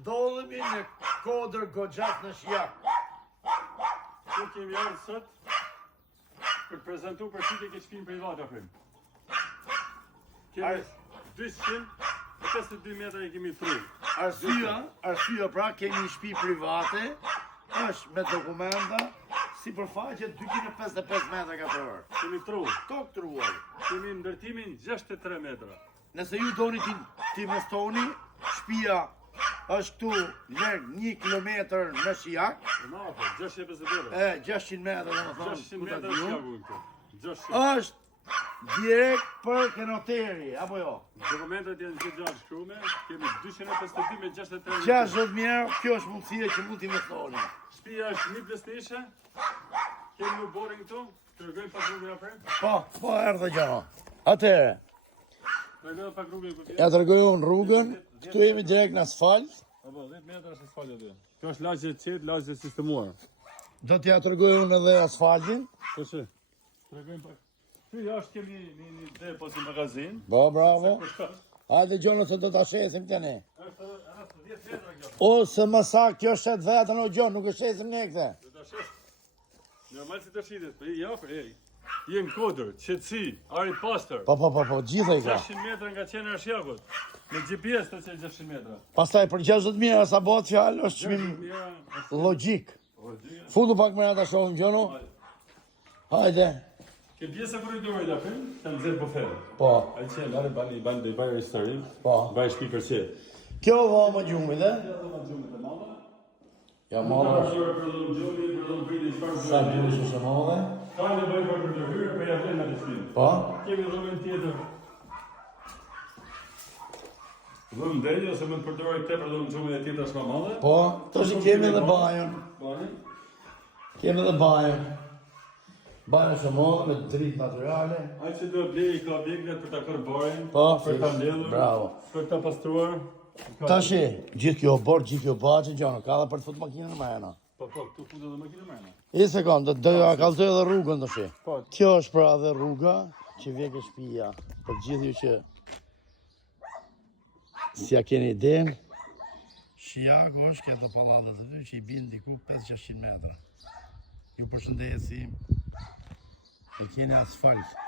ndodhemi në kodër goxhat në Shijak. Që kemi ardhur sot për të prezantuar për çike ke shtëpinë private apo. Kemi 252 metra I kemi fry. Arsyeja pra kemi një shtëpi private, është me dokumenta, sipërfaqe 255 metra katror. Kemi tru. Tokë truar. Kemi ndërtimin 63 metra. Nëse ju doni ti investoni, shtëpia është këtu larg 1 kilometër në Shijak. Na po, 650 euro. 600 metra domethënë. 600 metra Shijaku këtu. 600. Është direkt për kenoteri, apo jo? Dokumentat janë gjithë gjallë shkrume, kemi 252 me 63 metra. 60.000 euro, kjo është mundësia që mund t'i investoni. Shtëpia është një pjesënishe. Kemi një boring këtu, tregojmë pak rrugën afër. Po erdhe gjano. Atëherë, Tregojmë pak rrugën ku ja tregoj unë rrugën, këtu jemi direkt në asfalt. Apo 10 metra është asfalt aty. Kjo është lagje e qetë, lagje e sistemuar. Do t'ja tregoj unë edhe asfaltin. Po shi. Tregojmë pak. Këtu jashtë kemi një depo si magazin. Bravo. Për shkak. Hajde gjonë se do t'a shesim tani. Është rreth 10 metra kjo. Ose më saktë kjo shet vetën o gjonë, nuk e shesim ne këtë. Do ta shesh. Normal si të shitet, po ja afër, Jem kodër, qetësi, ari pastër. Po, gjithë i ka. 600 metra nga qendra e Shijakut. Me GPS të qenë 600 metra. Pastaj për 60.000 euro sa bëhet fjalë është çmim logjik. Futu pak më ata shohim gjono. Hajde. Ke pjesa korridorit apo? Të nxjerr bufer. Po. Ai që lare bani bëj histori. Po. Bëj shtëpi për qet. Kjo vëmë gjumit, e? Ja malla. Sa gjumit është malla? Ka nevojë për të hyrë, për ja vlen atë shtëpi. Po. Kemi rrugën tjetër. Vëmë drejtë ose më përdoroj tepër do në gjumin e tjetër është më madhe? Po, tash kemi edhe banjon. Bani? Kemi edhe banjon. Banjo është modhe me dritë natyrale. Ai që do blej ka objektet për ta kërë barin, Po, për ta mbledhur, bravo. për ta pastruar. Tashi, gjithë kjo borë, gjithë kjo bache, gjono, ka dhe për të fut makinën në mena. Po, këtu futet edhe makinë më. I sekond, do ja kallzoj edhe rrugën tash. Po. Kjo është pra edhe rruga që vjen ke shtëpia. Për gjithë ju që si ja keni idenë, Shijaku është këto pallatet aty që I bin diku 500-600 metra. Ju përshëndesim. E keni asfalt.